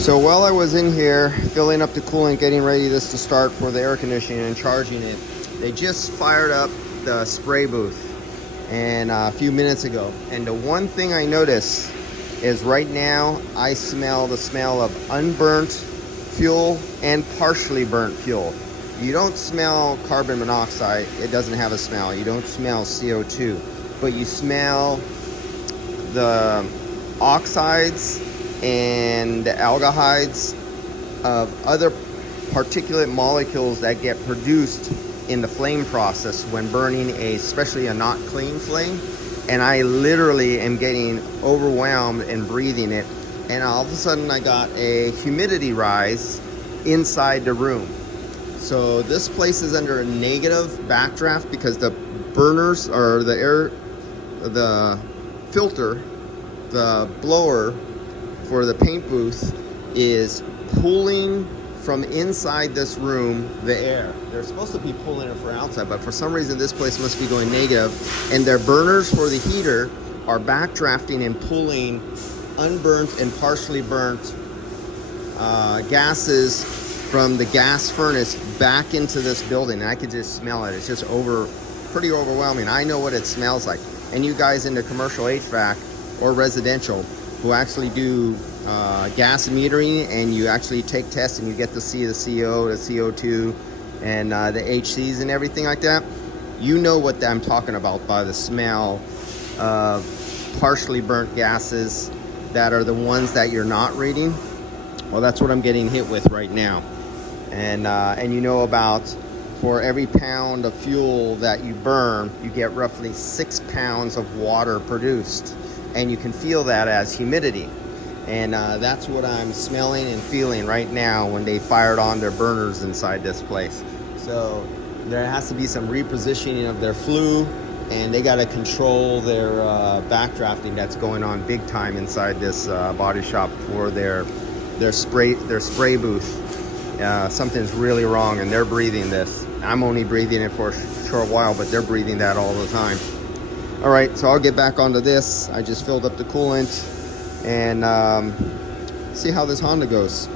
So while I was in here filling up the coolant, getting ready this to start for the air conditioning and charging it, they just fired up the spray booth and a few minutes ago. And the one thing I notice is right now I smell the smell of unburnt fuel and partially burnt fuel. You don't smell carbon monoxide, it doesn't have a smell. You don't smell CO2, but you smell the oxides and the aldehydes of other particulate molecules that get produced in the flame process when burning especially a not clean flame. And I literally am getting overwhelmed and breathing it, and all of a sudden I got a humidity rise inside the room. So this place is under a negative backdraft because the burners or the air, the filter, the blower for the paint booth is pulling from inside this room the air. They're supposed to be pulling it from outside, but for some reason this place must be going negative, and their burners for the heater are backdrafting and pulling unburnt and partially burnt gases from the gas furnace back into this building. And I could just smell it. It's just pretty overwhelming. I know what it smells like. And you guys into commercial HVAC or residential who actually do gas metering, and you actually take tests and you get to see the CO, the CO2, and the HCs and everything like that, you know what I'm talking about by the smell of partially burnt gases that are the ones that you're not reading. Well, that's what I'm getting hit with right now. And you know about, for every pound of fuel that you burn, you get roughly 6 pounds of water produced. And you can feel that as humidity. And that's what I'm smelling and feeling right now when they fired on their burners inside this place. So there has to be some repositioning of their flue, and they got to control their backdrafting that's going on big time inside this body shop for their spray booth. Something's really wrong, and they're breathing this. I'm only breathing it for a short while, but they're breathing that all the time. All right, so I'll get back onto this. I just filled up the coolant and see how this Honda goes.